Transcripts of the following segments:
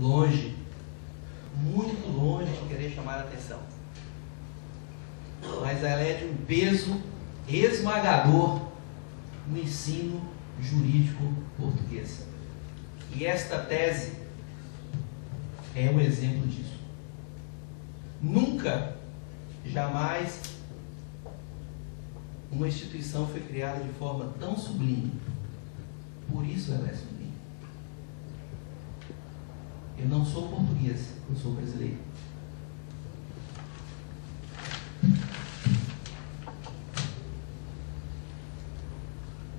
longe, muito longe de querer chamar a atenção. Mas ela é de um peso esmagador no ensino jurídico português. E esta tese é um exemplo disso. Nunca, jamais, uma instituição foi criada de forma tão sublime. Por isso ela é sublime. Eu não sou português, eu sou brasileiro.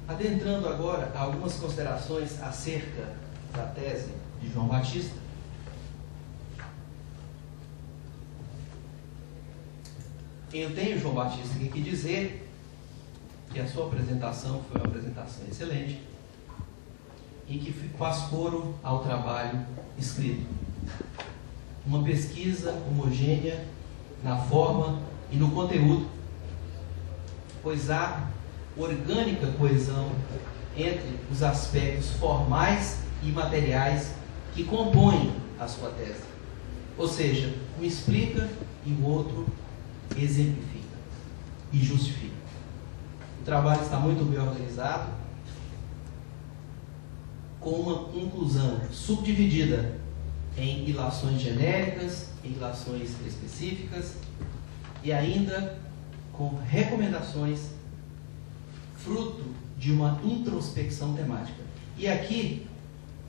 Adentrando agora algumas considerações acerca da tese de João Batista. Eu tenho, João Batista, que dizer que a sua apresentação foi uma apresentação excelente e que faz coro ao trabalho escrito. Uma pesquisa homogênea na forma e no conteúdo, pois há orgânica coesão entre os aspectos formais e materiais que compõem a sua tese. Ou seja, um explica e o outro exemplifica e justifica. O trabalho está muito bem organizado, com uma conclusão subdividida em ilações genéricas, em ilações específicas e ainda com recomendações fruto de uma introspecção temática. E aqui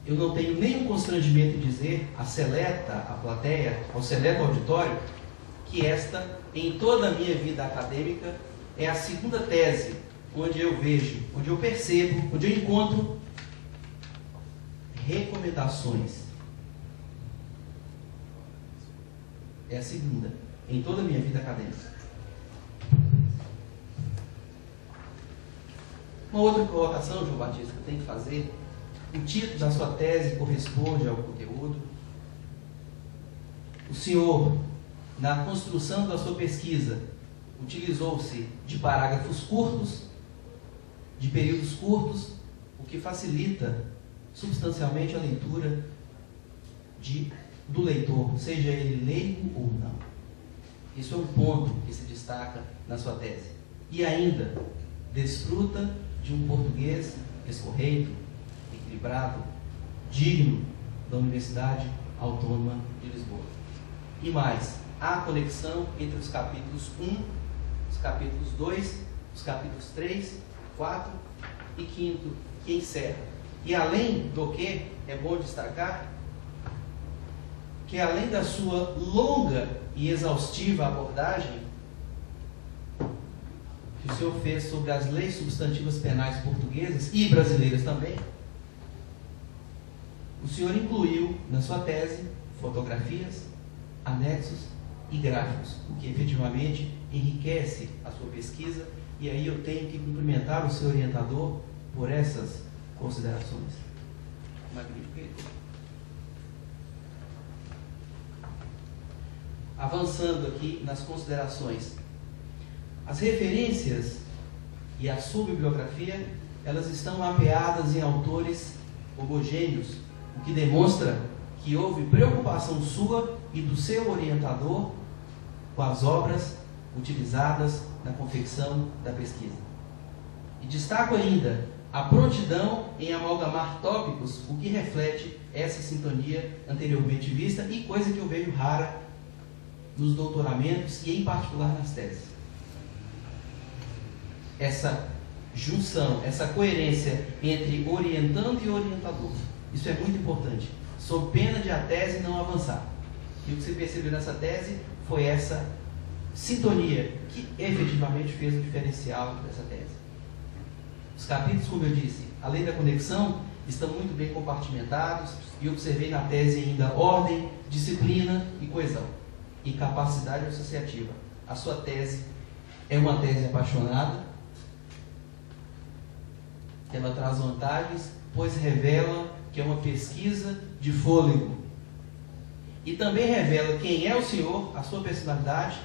eu não tenho nenhum constrangimento em dizer à seleta, à plateia, ao seleto auditório, que esta, em toda a minha vida acadêmica, é a segunda tese onde eu vejo, onde eu percebo, onde eu encontro recomendações. É a segunda, em toda a minha vida acadêmica. Uma outra colocação, João Batista, que eu tenho que fazer: o título da sua tese corresponde ao conteúdo. O senhor, na construção da sua pesquisa, utilizou-se de parágrafos curtos, de períodos curtos, o que facilita substancialmente a leitura do leitor, seja ele leigo ou não. Isso é um ponto que se destaca na sua tese. E ainda, desfruta de um português escorreito, equilibrado, digno da Universidade Autônoma de Lisboa. E mais, há conexão entre os capítulos 1, os capítulos 2, os capítulos 3, 4 e 5, que encerra. E além do que, é bom destacar que além da sua longa e exaustiva abordagem que o senhor fez sobre as leis substantivas penais portuguesas e brasileiras também, o senhor incluiu na sua tese fotografias, anexos e gráficos, o que efetivamente enriquece a sua pesquisa, e aí eu tenho que cumprimentar o seu orientador por essas considerações. Magnífico. Avançando aqui nas considerações, as referências e a sua bibliografia, elas estão mapeadas em autores homogêneos, o que demonstra que houve preocupação sua e do seu orientador com as obras utilizadas na confecção da pesquisa. E destaco ainda a prontidão em amalgamar tópicos, o que reflete essa sintonia anteriormente vista e coisa que eu vejo rara nos doutoramentos e em particular nas teses. Essa junção, essa coerência entre orientando e orientador, isso é muito importante, sob pena de a tese não avançar. E o que você percebeu nessa tese foi essa sintonia que efetivamente fez o diferencial dessa tese. Os capítulos, como eu disse, além da conexão, estão muito bem compartimentados e observei na tese ainda ordem, disciplina e coesão e capacidade associativa. A sua tese é uma tese apaixonada, ela traz vantagens, pois revela que é uma pesquisa de fôlego. E também revela quem é o senhor, a sua personalidade,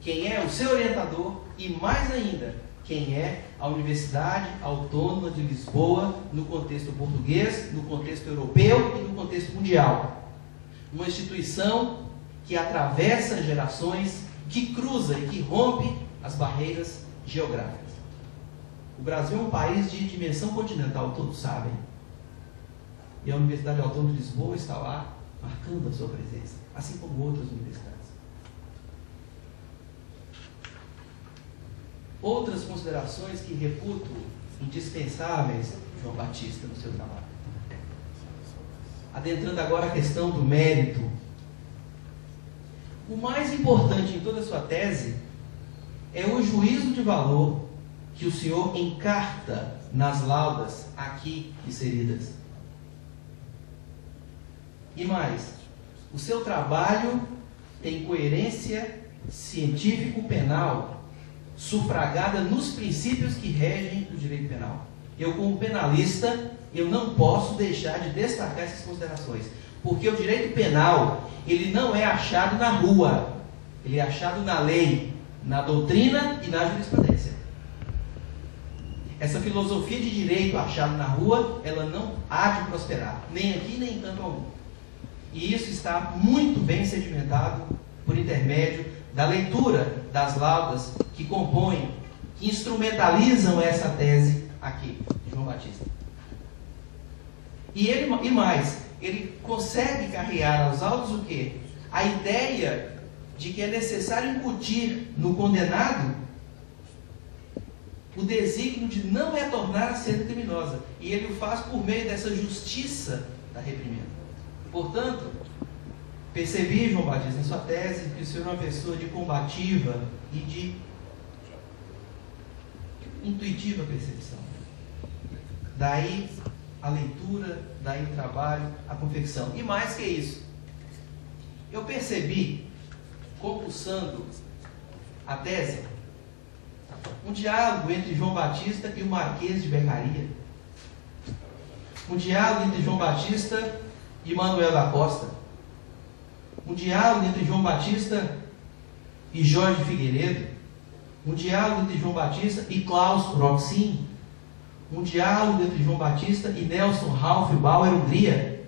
quem é o seu orientador e, mais ainda, quem é a Universidade Autônoma de Lisboa no contexto português, no contexto europeu e no contexto mundial. uma instituição que atravessa gerações, que cruza e que rompe as barreiras geográficas. O Brasil é um país de dimensão continental, todos sabem. E a Universidade Autônoma de Lisboa está lá marcando a sua presença, assim como outras universidades. Outras considerações que reputo indispensáveis, João Batista, no seu trabalho. Adentrando agora a questão do mérito. O mais importante em toda a sua tese é o juízo de valor que o senhor encarta nas laudas aqui inseridas. E mais, o seu trabalho tem coerência científico-penal sufragada nos princípios que regem o direito penal. Eu, como penalista, eu não posso deixar de destacar essas considerações, porque o direito penal, ele não é achado na rua, ele é achado na lei, na doutrina e na jurisprudência. Essa filosofia de direito achada na rua, ela não há de prosperar, nem aqui nem em canto algum. E isso está muito bem sedimentado por intermédio da leitura das laudas que compõem, que instrumentalizam essa tese aqui, de João Batista. E mais, ele consegue carregar aos autos o quê? A ideia de que é necessário incutir no condenado o desígnio de não retornar a ser criminosa. E ele o faz por meio dessa justiça da reprimenda. Portanto, percebi, João Batista, em sua tese, que o senhor é uma pessoa de combativa e de intuitiva percepção. Daí a leitura, daí o trabalho, a confecção. E mais que isso, eu percebi, compulsando a tese, um diálogo entre João Batista e o Marquês de Beccaria. Um diálogo entre João Batista e Manuel da Costa. Um diálogo entre João Batista e Jorge Figueiredo. Um diálogo entre João Batista e Klaus Roxin. Um diálogo entre João Batista e Nelson Ralph Bauer Hungria.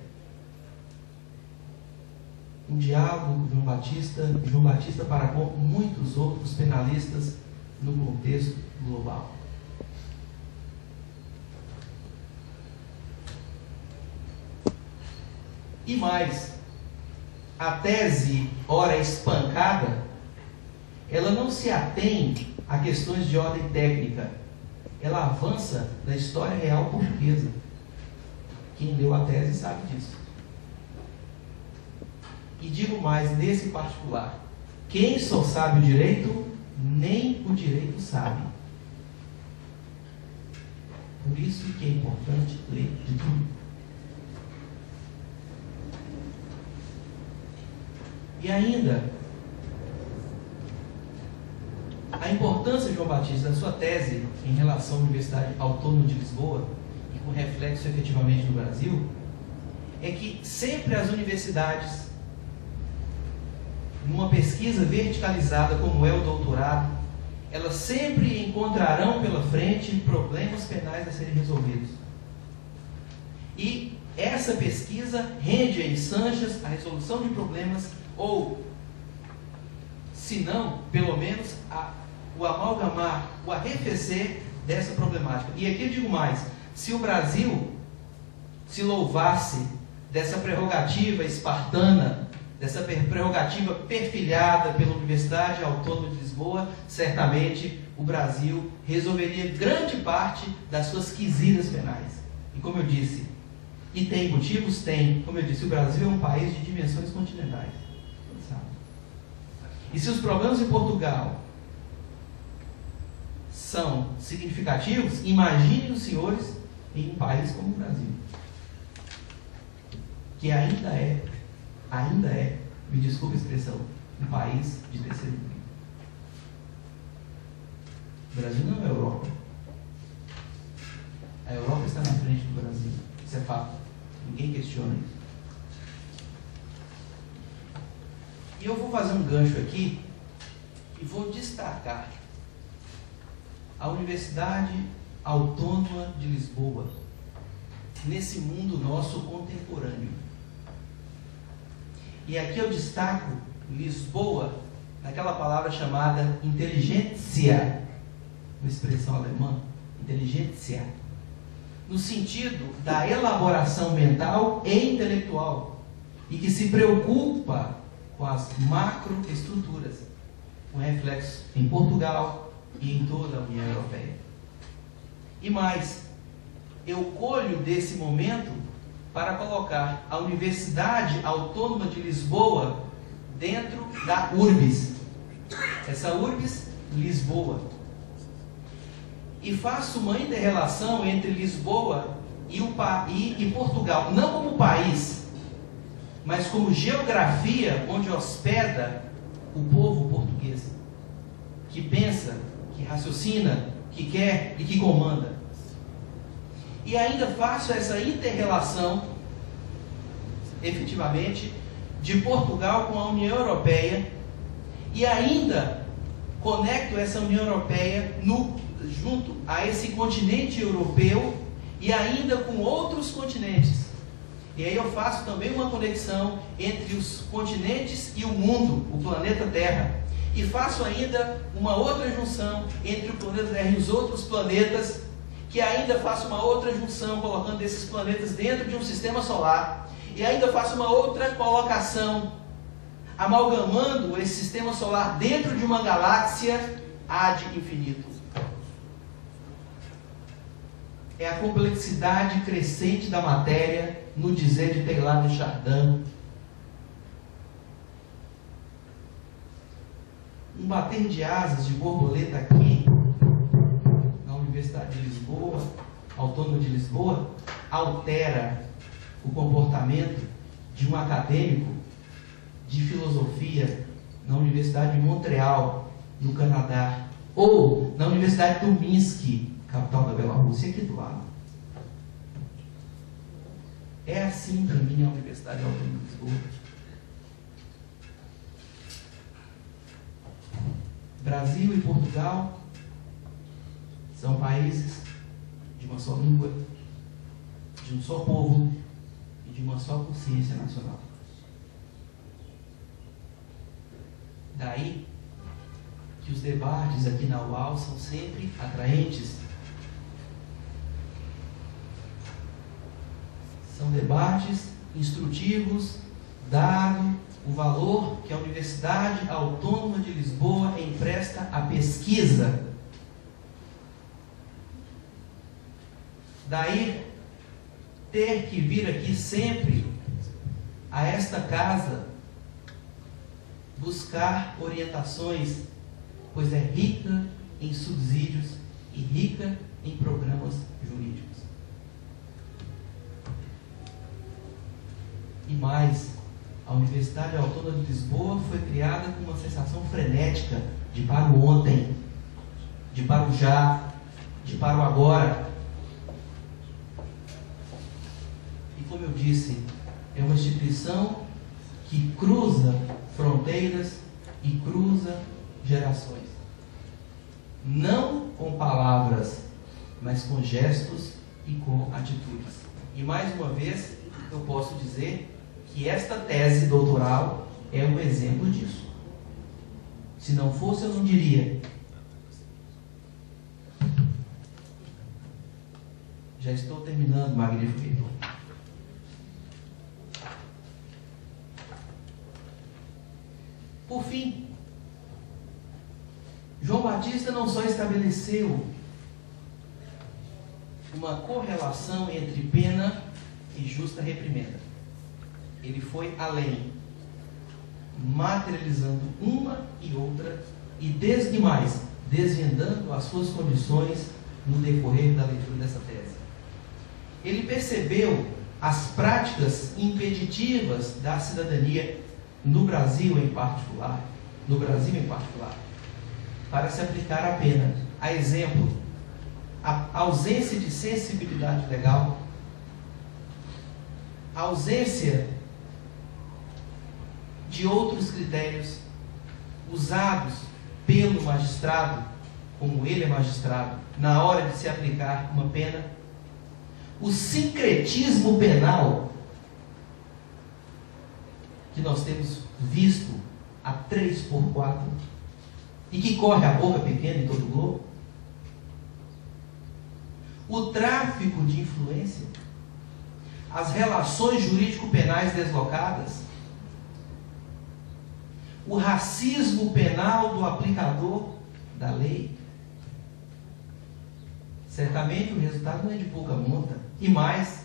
Um diálogo de João Batista para com muitos outros penalistas no contexto global. E mais, a tese, ora espancada, ela não se atém a questões de ordem técnica, ela avança na história real portuguesa. Quem leu a tese sabe disso. E digo mais, nesse particular, quem só sabe o direito, nem o direito sabe. Por isso que é importante ler de tudo. E ainda, a importância, João Batista, da sua tese em relação à Universidade Autônoma de Lisboa, e com reflexo efetivamente no Brasil, é que sempre as universidades, numa pesquisa verticalizada como é o doutorado, elas sempre encontrarão pela frente problemas penais a serem resolvidos. E essa pesquisa rende a instâncias a resolução de problemas, ou, se não, pelo menos, o amalgamar, o arrefecer dessa problemática. E aqui eu digo mais, se o Brasil se louvasse dessa prerrogativa espartana, dessa prerrogativa perfilhada pela Universidade Autônoma de Lisboa, certamente o Brasil resolveria grande parte das suas quisiras penais. E como eu disse, e tem motivos? Tem. Como eu disse, o Brasil é um país de dimensões continentais. Sabe? E se os problemas em Portugal são significativos, imaginem os senhores em um país como o Brasil, que ainda é, me desculpe a expressão, um país de terceiro mundo. O Brasil não é a Europa. A Europa está na frente do Brasil. Isso é fato. Ninguém questiona isso. E eu vou fazer um gancho aqui e vou destacar a Universidade Autônoma de Lisboa nesse mundo nosso contemporâneo. E aqui eu destaco Lisboa, naquela palavra chamada inteligência, uma expressão alemã, inteligência, no sentido da elaboração mental e intelectual, e que se preocupa com as macroestruturas, com reflexo em Portugal e em toda a União Europeia. E mais, eu colho desse momento para colocar a Universidade Autônoma de Lisboa dentro da URBS. Essa URBS, Lisboa. E faço uma inter-relação entre Lisboa e Portugal, não como país, mas como geografia onde hospeda o povo português, que pensa, que raciocina, que quer e que comanda. E ainda faço essa inter-relação, efetivamente, de Portugal com a União Europeia, e ainda conecto essa União Europeia junto a esse continente europeu e ainda com outros continentes. E aí eu faço também uma conexão entre os continentes e o mundo, o planeta Terra. E faço ainda uma outra junção entre o planeta Terra e os outros planetas, que ainda faço uma outra junção colocando esses planetas dentro de um sistema solar. E ainda faço uma outra colocação, amalgamando esse sistema solar dentro de uma galáxia ad infinito. É a complexidade crescente da matéria, no dizer de Teilhard de Chardin. Um bater de asas de borboleta aqui, na Universidade de Lisboa, Autônoma de Lisboa, altera o comportamento de um acadêmico de filosofia na Universidade de Montreal, no Canadá, ou na Universidade do Minsk, capital da Bielorrússia, aqui do lado. É assim para mim a Universidade Autônoma de Lisboa. Brasil e Portugal são países de uma só língua, de um só povo e de uma só consciência nacional. Daí que os debates aqui na UAL são sempre atraentes. São debates instrutivos, dado o valor que a Universidade Autônoma de Lisboa empresta à pesquisa. Daí ter que vir aqui sempre a esta casa buscar orientações, pois é rica em subsídios e rica em programas jurídicos. E mais, a Universidade Autônoma de Lisboa foi criada com uma sensação frenética de para o ontem, de para o já, de para o agora. E como eu disse, é uma instituição que cruza fronteiras e cruza gerações. Não com palavras, mas com gestos e com atitudes. E mais uma vez, eu posso dizer que esta tese doutoral é um exemplo disso. Se não fosse, eu não diria. Já estou terminando, magnífico reitor. Por fim, João Batista não só estabeleceu uma correlação entre pena e justa reprimenda. Ele foi além, materializando uma e outra e demais, desvendando as suas condições no decorrer da leitura dessa tese. Ele percebeu as práticas impeditivas da cidadania no Brasil em particular, para se aplicar a pena. A exemplo, a ausência de sensibilidade legal, a ausência de outros critérios usados pelo magistrado, como ele é magistrado, na hora de se aplicar uma pena, o sincretismo penal, que nós temos visto a 3x4 e que corre a boca pequena em todo o globo? O tráfico de influência, as relações jurídico-penais deslocadas, o racismo penal do aplicador da lei. Certamente o resultado não é de pouca monta, e mais,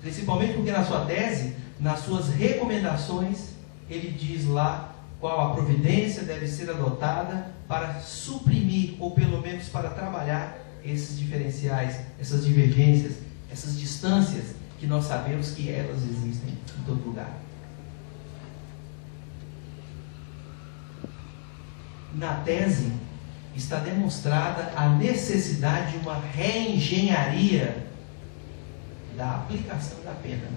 principalmente porque na sua tese, nas suas recomendações, ele diz lá qual a providência deve ser adotada para suprimir, ou pelo menos para trabalhar esses diferenciais, essas divergências, essas distâncias que nós sabemos que elas existem em todo lugar. Na tese está demonstrada a necessidade de uma reengenharia da aplicação da pena.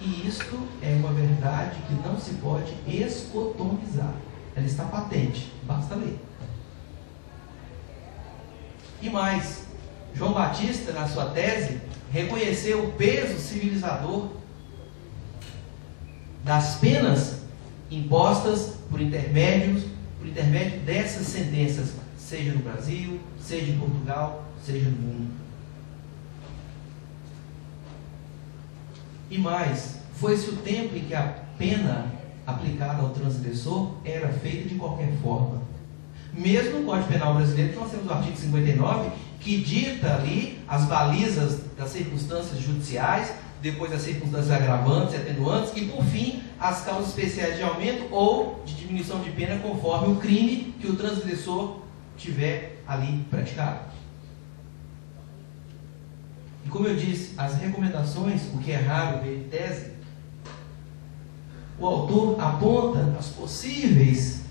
E isto é uma verdade que não se pode escotomizar. Ela está patente, basta ler. E mais, João Batista, na sua tese, reconheceu o peso civilizador das penas impostas por intermédio dessas sentenças, seja no Brasil, seja em Portugal, seja no mundo. E mais, foi-se o tempo em que a pena aplicada ao transgressor era feita de qualquer forma. Mesmo no Código Penal brasileiro, nós temos o artigo 59, que dita ali as balizas das circunstâncias judiciais, depois as circunstâncias agravantes e atenuantes, e por fim, as causas especiais de aumento ou de diminuição de pena conforme o crime que o transgressor tiver ali praticado. E como eu disse, as recomendações, o que é raro ver em tese, o autor aponta as possíveis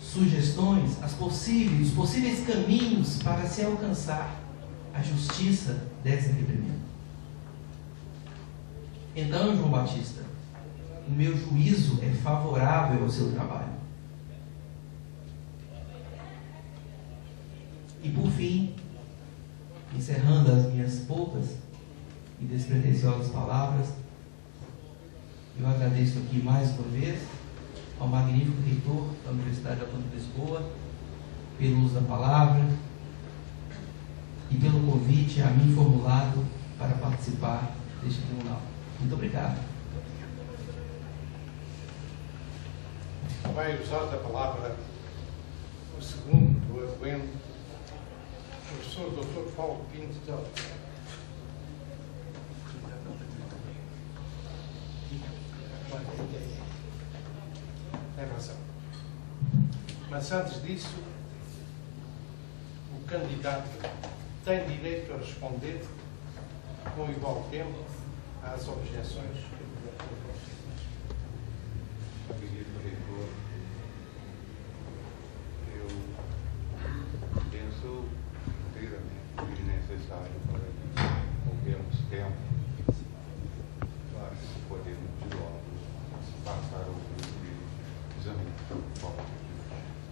sugestões, os possíveis caminhos para se alcançar a justiça desse arrependimento. Então, João Batista, o meu juízo é favorável ao seu trabalho. E por fim, encerrando as minhas poucas e despretensiosas palavras, eu agradeço aqui mais uma vez ao magnífico reitor da Universidade Autônoma de Lisboa pelo uso da palavra e pelo convite a mim formulado para participar deste tribunal. Muito obrigado. Vai usar da palavra o segundo argumento, o professor Dr. Paulo Pinto de Alves. Tem razão. Mas antes disso, o candidato tem direito a responder com igual tempo às objeções que o relator fez. Querido reitor, eu penso inteiramente necessário para que tenhamos tempo para podermos de logo passar o exame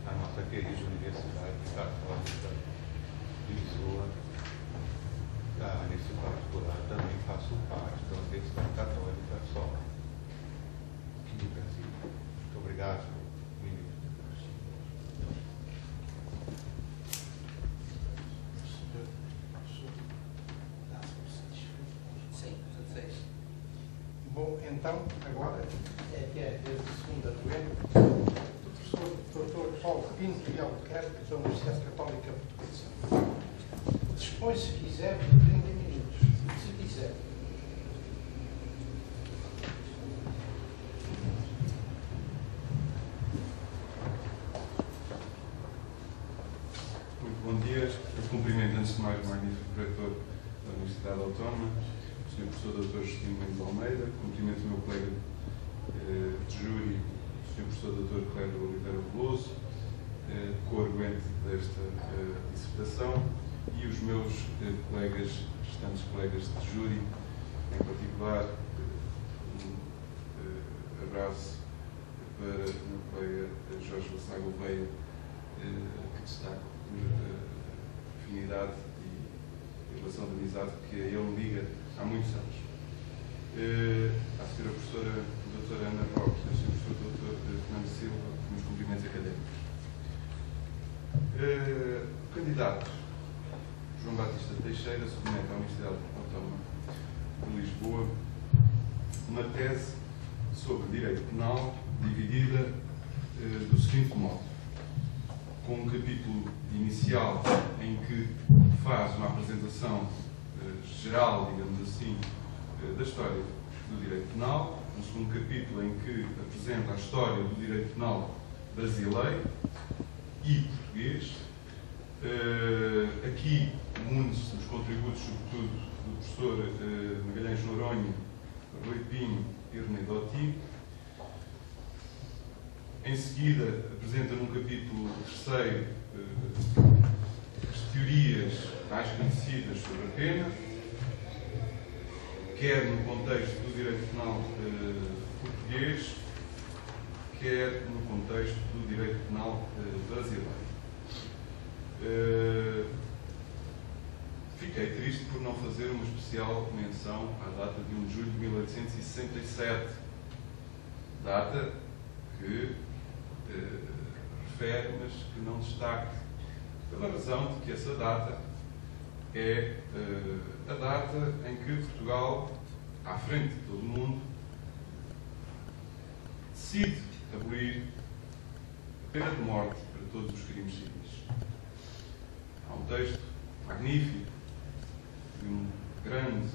na nossa querida Universidade Católica de Lisboa. Nesse particular também faço parte da Universidade Católica só aqui do Brasil. Muito obrigado, ministro. Sim, satisfeito. Bom, então, agora é que é desde o segundo argumento do professor Dr. Paulo Pinto de Albuquerque, da Universidade Católica Portuguesa. Dispõe, se quiser, por 30 minutos, se quiser. Muito bom dia. Eu cumprimento antes de mais o magnífico reitor da Universidade Autónoma, o Sr. Professor Dr. Justino Mendes Almeida. Cumprimento o meu colega de júri, o Sr. Professor Dr. Cléber Oliveira Veloso, co-arguente desta dissertação, e os meus restantes colegas de júri, em particular, abraço para o meu colega Jorge Vassar Gouveia, que destaco por afinidade e relação de amizade que a ele me liga há muitos anos. À senhora professora doutora tese sobre direito penal dividida do seguinte modo: com um capítulo inicial em que faz uma apresentação geral, digamos assim, da história do direito penal, um segundo capítulo em que apresenta a história do direito penal brasileiro e português. Aqui une-se os contributos, sobretudo, do professor Magalhães Noronha, Rui Pinho e René Dotti. Em seguida, apresenta num capítulo terceiro as teorias mais conhecidas sobre a pena, quer no contexto do direito penal português, quer no contexto do direito penal brasileiro. Fiquei triste por não fazer uma especial menção à data de 1 de julho de 1867, data que refere, mas que não destaca, pela razão de que essa data é a data em que Portugal, à frente de todo o mundo, decide abolir a pena de morte para todos os crimes civis. Há um texto magnífico de um grande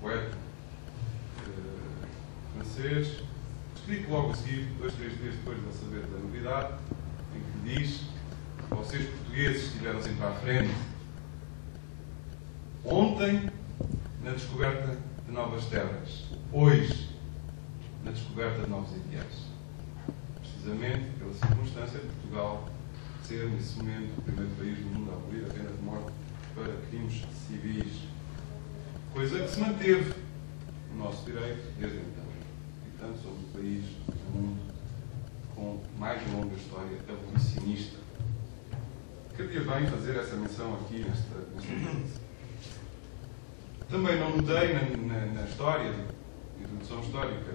poeta francês, escrito logo a seguir, 2, 3 dias depois de ele saber da novidade, em que diz: vocês portugueses estiveram sempre à frente ontem na descoberta de novas terras, hoje na descoberta de novos ideais. Precisamente pela circunstância de Portugal ser, nesse momento, o primeiro país do mundo a abolir a pena de morte para crimes civis, coisa que se manteve no nosso direito desde então. E, portanto, somos o país do mundo com mais longa história abolicionista. Queria bem fazer essa menção aqui nesta tese. Também não mudei na história, na introdução histórica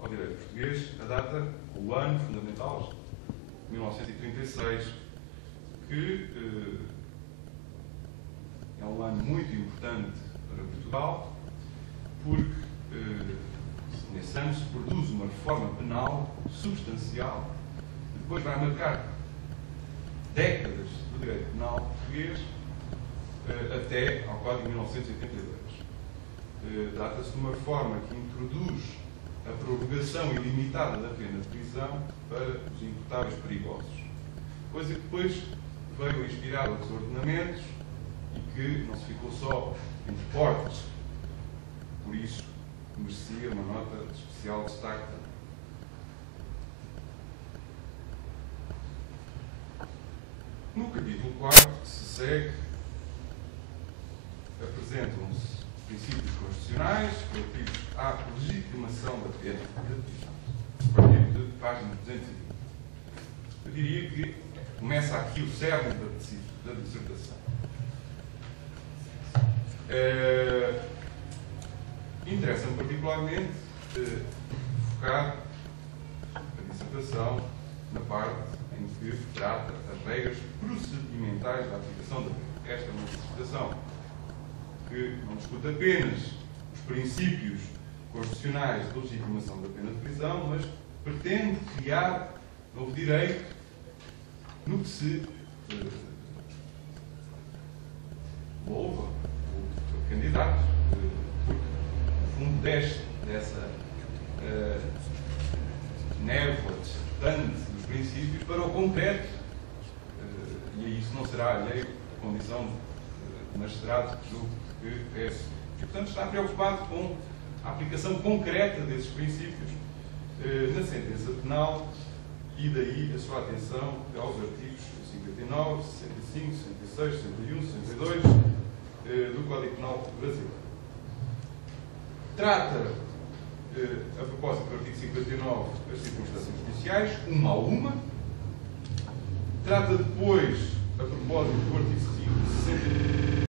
ao direito português, a data, o ano fundamental, 1936, que é um ano muito importante para Portugal, porque nesse ano se produz uma reforma penal substancial, que depois vai marcar décadas do direito penal português até ao Código de 1982. Trata-se de uma reforma que introduz a prorrogação ilimitada da pena de prisão para os imputáveis perigosos, coisa que depois veio a inspirar outros ordenamentos e que não se ficou só entre portas. Por isso, merecia uma nota de especial destaque. No capítulo 4, que se segue, apresentam-se princípios constitucionais relativos à legitimação da pena de prisão, a partir de página 220. Eu diria que começa aqui o cerne da dissertação. Interessa-me particularmente focar a dissertação na parte em que trata as regras procedimentais da aplicação da pena. Esta é uma dissertação que não discute apenas os princípios constitucionais de legitimação da pena de prisão, mas pretende criar novo direito no que se louva o candidato, porque, no fundo, desce dessa névoa distante dos princípios para o concreto, e a isso não será alheio a condição de magistrado, que julgo que é. E, portanto, está preocupado com a aplicação concreta desses princípios na sentença penal, e daí a sua atenção aos artigos 59, 65, 66, 61, 62 do Código Penal brasileiro. Trata, a propósito do artigo 59, as circunstâncias judiciais, uma a uma. Trata depois, a propósito do artigo 60,